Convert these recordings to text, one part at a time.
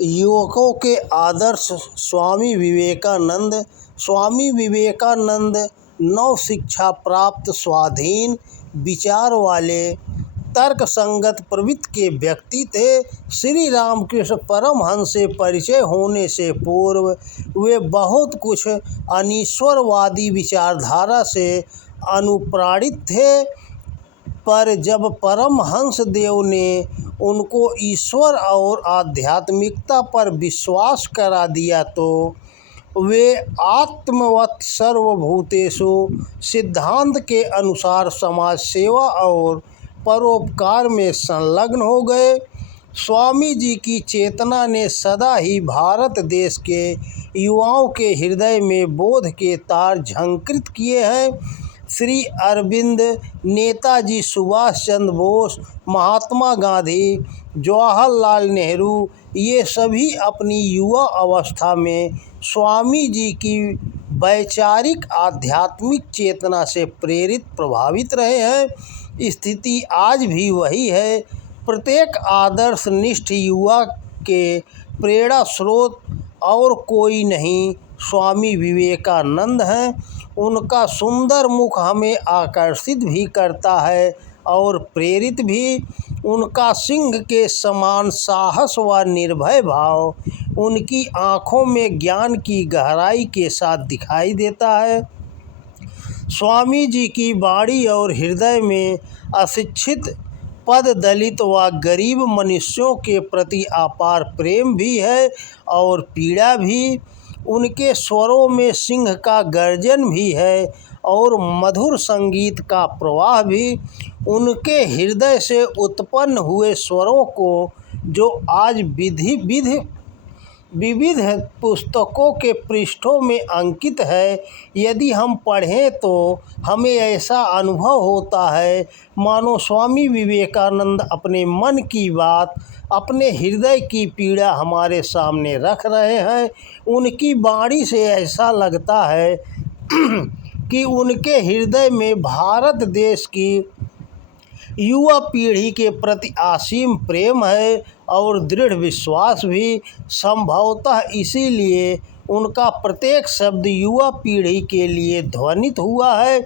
युवकों के आदर्श स्वामी विवेकानंद। स्वामी विवेकानंद नव शिक्षा प्राप्त, स्वाधीन विचार वाले, तर्कसंगत प्रवृत्ति के व्यक्ति थे। श्री रामकृष्ण परमहंस से परिचय होने से पूर्व वे बहुत कुछ अनीश्वरवादी विचारधारा से अनुप्राणित थे, पर जब परमहंस देव ने उनको ईश्वर और आध्यात्मिकता पर विश्वास करा दिया तो वे आत्मवत् सर्वभूतेषु सिद्धांत के अनुसार समाज सेवा और परोपकार में संलग्न हो गए। स्वामी जी की चेतना ने सदा ही भारत देश के युवाओं के हृदय में बोध के तार झंकृत किए हैं। श्री अरविंद, नेताजी सुभाष चंद्र बोस, महात्मा गांधी, जवाहरलाल नेहरू, ये सभी अपनी युवा अवस्था में स्वामी जी की वैचारिक आध्यात्मिक चेतना से प्रेरित प्रभावित रहे हैं। स्थिति आज भी वही है। प्रत्येक आदर्शनिष्ठ युवा के प्रेरणा स्रोत और कोई नहीं, स्वामी विवेकानंद हैं। उनका सुंदर मुख हमें आकर्षित भी करता है और प्रेरित भी। उनका सिंह के समान साहस व निर्भय भाव उनकी आँखों में ज्ञान की गहराई के साथ दिखाई देता है। स्वामी जी की वाणी और हृदय में अशिक्षित, पद दलित व गरीब मनुष्यों के प्रति अपार प्रेम भी है और पीड़ा भी। उनके स्वरों में सिंह का गर्जन भी है और मधुर संगीत का प्रवाह भी। उनके हृदय से उत्पन्न हुए स्वरों को जो आज विविध पुस्तकों के पृष्ठों में अंकित है, यदि हम पढ़ें तो हमें ऐसा अनुभव होता है मानो स्वामी विवेकानंद अपने मन की बात, अपने हृदय की पीड़ा हमारे सामने रख रहे हैं। उनकी वाणी से ऐसा लगता है कि उनके हृदय में भारत देश की युवा पीढ़ी के प्रति असीम प्रेम है और दृढ़ विश्वास भी। संभवतः इसीलिए उनका प्रत्येक शब्द युवा पीढ़ी के लिए ध्वनित हुआ है।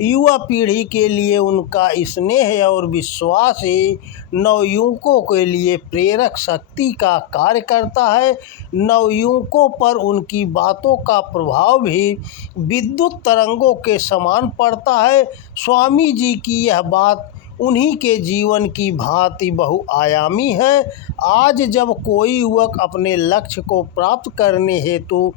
युवा पीढ़ी के लिए उनका स्नेह और विश्वास ही नवयुवकों के लिए प्रेरक शक्ति का कार्य करता है। नवयुवकों पर उनकी बातों का प्रभाव भी विद्युत तरंगों के समान पड़ता है। स्वामी जी की यह बात उन्हीं के जीवन की भांति बहुआयामी है। आज जब कोई युवक अपने लक्ष्य को प्राप्त करने हेतु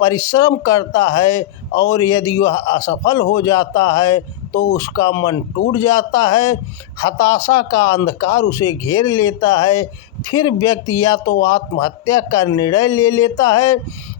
परिश्रम करता है और यदि वह असफल हो जाता है तो उसका मन टूट जाता है, हताशा का अंधकार उसे घेर लेता है। फिर व्यक्ति या तो आत्महत्या का निर्णय ले लेता है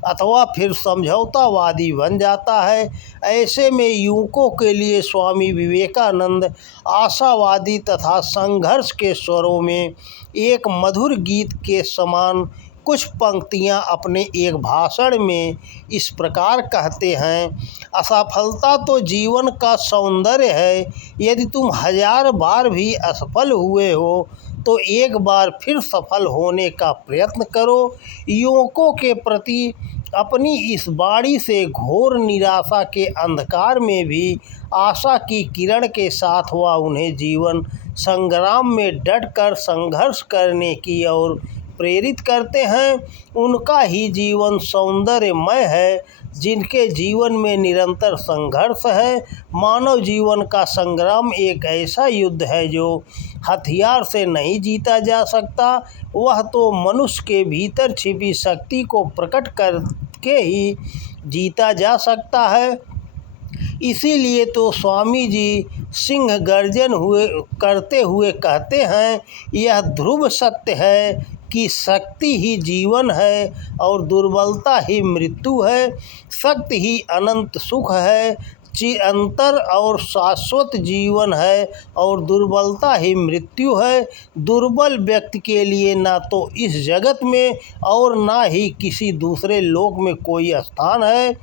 अथवा फिर समझौतावादी बन जाता है। ऐसे में युवकों के लिए स्वामी विवेकानंद आशावादी तथा संघर्ष के स्वरों में एक मधुर गीत के समान कुछ पंक्तियां अपने एक भाषण में इस प्रकार कहते हैं। असफलता तो जीवन का सौंदर्य है। यदि तुम 1000 बार भी असफल हुए हो तो एक बार फिर सफल होने का प्रयत्न करो। युवकों के प्रति अपनी इस वाणी से घोर निराशा के अंधकार में भी आशा की किरण के साथ वह उन्हें जीवन संग्राम में डटकर संघर्ष करने की ओर प्रेरित करते हैं। उनका ही जीवन सौंदर्यमय है, जिनके जीवन में निरंतर संघर्ष है। मानव जीवन का संग्राम एक ऐसा युद्ध है जो हथियार से नहीं जीता जा सकता, वह तो मनुष्य के भीतर छिपी शक्ति को प्रकट करके ही जीता जा सकता है। इसीलिए तो स्वामी जी सिंह गर्जन करते हुए कहते हैं, यह ध्रुव सत्य है कि शक्ति ही जीवन है और दुर्बलता ही मृत्यु है। शक्ति ही अनंत सुख है, चिरंतर और शाश्वत जीवन है और दुर्बलता ही मृत्यु है। दुर्बल व्यक्ति के लिए ना तो इस जगत में और ना ही किसी दूसरे लोक में कोई स्थान है।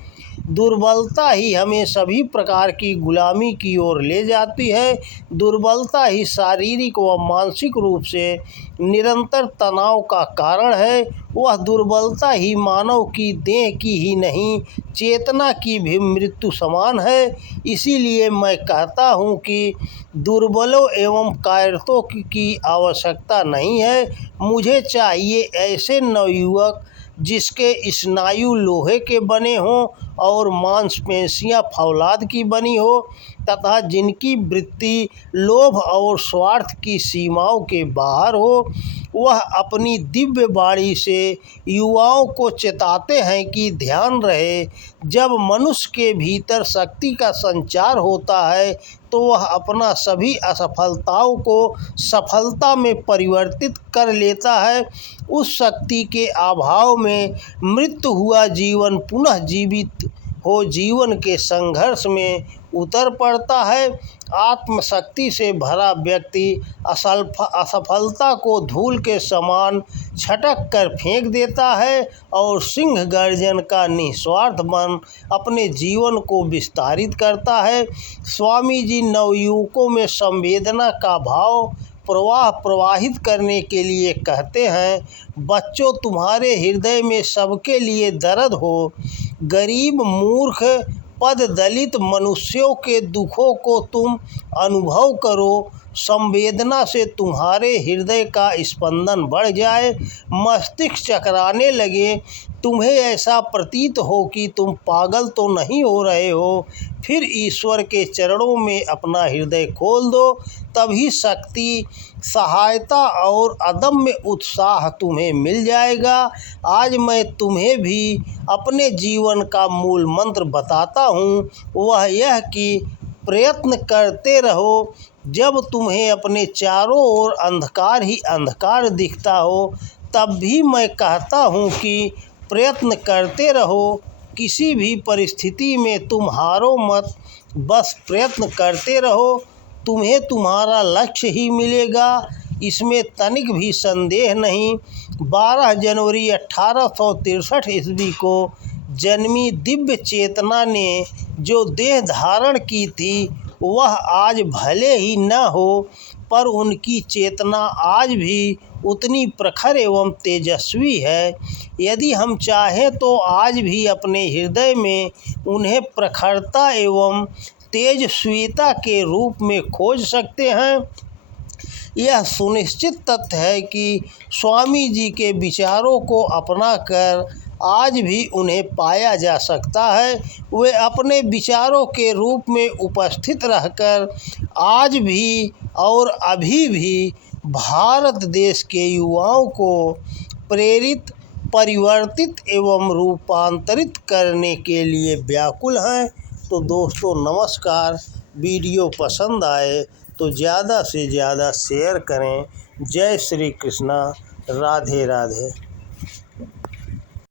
दुर्बलता ही हमें सभी प्रकार की गुलामी की ओर ले जाती है। दुर्बलता ही शारीरिक व मानसिक रूप से निरंतर तनाव का कारण है। वह दुर्बलता ही मानव की देह की ही नहीं, चेतना की भी मृत्यु समान है। इसीलिए मैं कहता हूँ कि दुर्बलों एवं कायरतों की आवश्यकता नहीं है। मुझे चाहिए ऐसे नवयुवक जिसके स्नायु लोहे के बने हों और मांसपेशियां फौलाद की बनी हो, तथा जिनकी वृत्ति लोभ और स्वार्थ की सीमाओं के बाहर हो। वह अपनी दिव्य वाणी से युवाओं को चेताते हैं कि ध्यान रहे, जब मनुष्य के भीतर शक्ति का संचार होता है तो वह अपना सभी असफलताओं को सफलता में परिवर्तित कर लेता है। उस शक्ति के अभाव में मृत्यु हुआ जीवन पुनः जीवित हो जीवन के संघर्ष में उतर पड़ता है। आत्मशक्ति से भरा व्यक्ति असफलता को धूल के समान छटक कर फेंक देता है और सिंह गर्जन का निस्वार्थ मन अपने जीवन को विस्तारित करता है। स्वामी जी नवयुवकों में संवेदना का भाव प्रवाहित करने के लिए कहते हैं, बच्चों, तुम्हारे हृदय में सबके लिए दर्द हो। गरीब, मूर्ख, पद दलित मनुष्यों के दुखों को तुम अनुभव करो। संवेदना से तुम्हारे हृदय का स्पंदन बढ़ जाए, मस्तिष्क चकराने लगे, तुम्हें ऐसा प्रतीत हो कि तुम पागल तो नहीं हो रहे हो। फिर ईश्वर के चरणों में अपना हृदय खोल दो, तभी शक्ति, सहायता और अदम्य उत्साह तुम्हें मिल जाएगा। आज मैं तुम्हें भी अपने जीवन का मूल मंत्र बताता हूँ, वह यह कि प्रयत्न करते रहो। जब तुम्हें अपने चारों ओर अंधकार ही अंधकार दिखता हो, तब भी मैं कहता हूँ कि प्रयत्न करते रहो। किसी भी परिस्थिति में तुम हारो मत, बस प्रयत्न करते रहो, तुम्हें तुम्हारा लक्ष्य ही मिलेगा, इसमें तनिक भी संदेह नहीं। 12 जनवरी 1863 ईस्वी को जन्मी दिव्य चेतना ने जो देह धारण की थी, वह आज भले ही न हो, पर उनकी चेतना आज भी उतनी प्रखर एवं तेजस्वी है। यदि हम चाहें तो आज भी अपने हृदय में उन्हें प्रखरता एवं तेजस्विता के रूप में खोज सकते हैं। यह सुनिश्चित तथ्य है कि स्वामी जी के विचारों को अपनाकर आज भी उन्हें पाया जा सकता है। वे अपने विचारों के रूप में उपस्थित रहकर आज भी और अभी भी भारत देश के युवाओं को प्रेरित, परिवर्तित एवं रूपांतरित करने के लिए व्याकुल हैं। तो दोस्तों नमस्कार, वीडियो पसंद आए तो ज़्यादा से ज़्यादा शेयर करें। जय श्री कृष्णा, राधे राधे।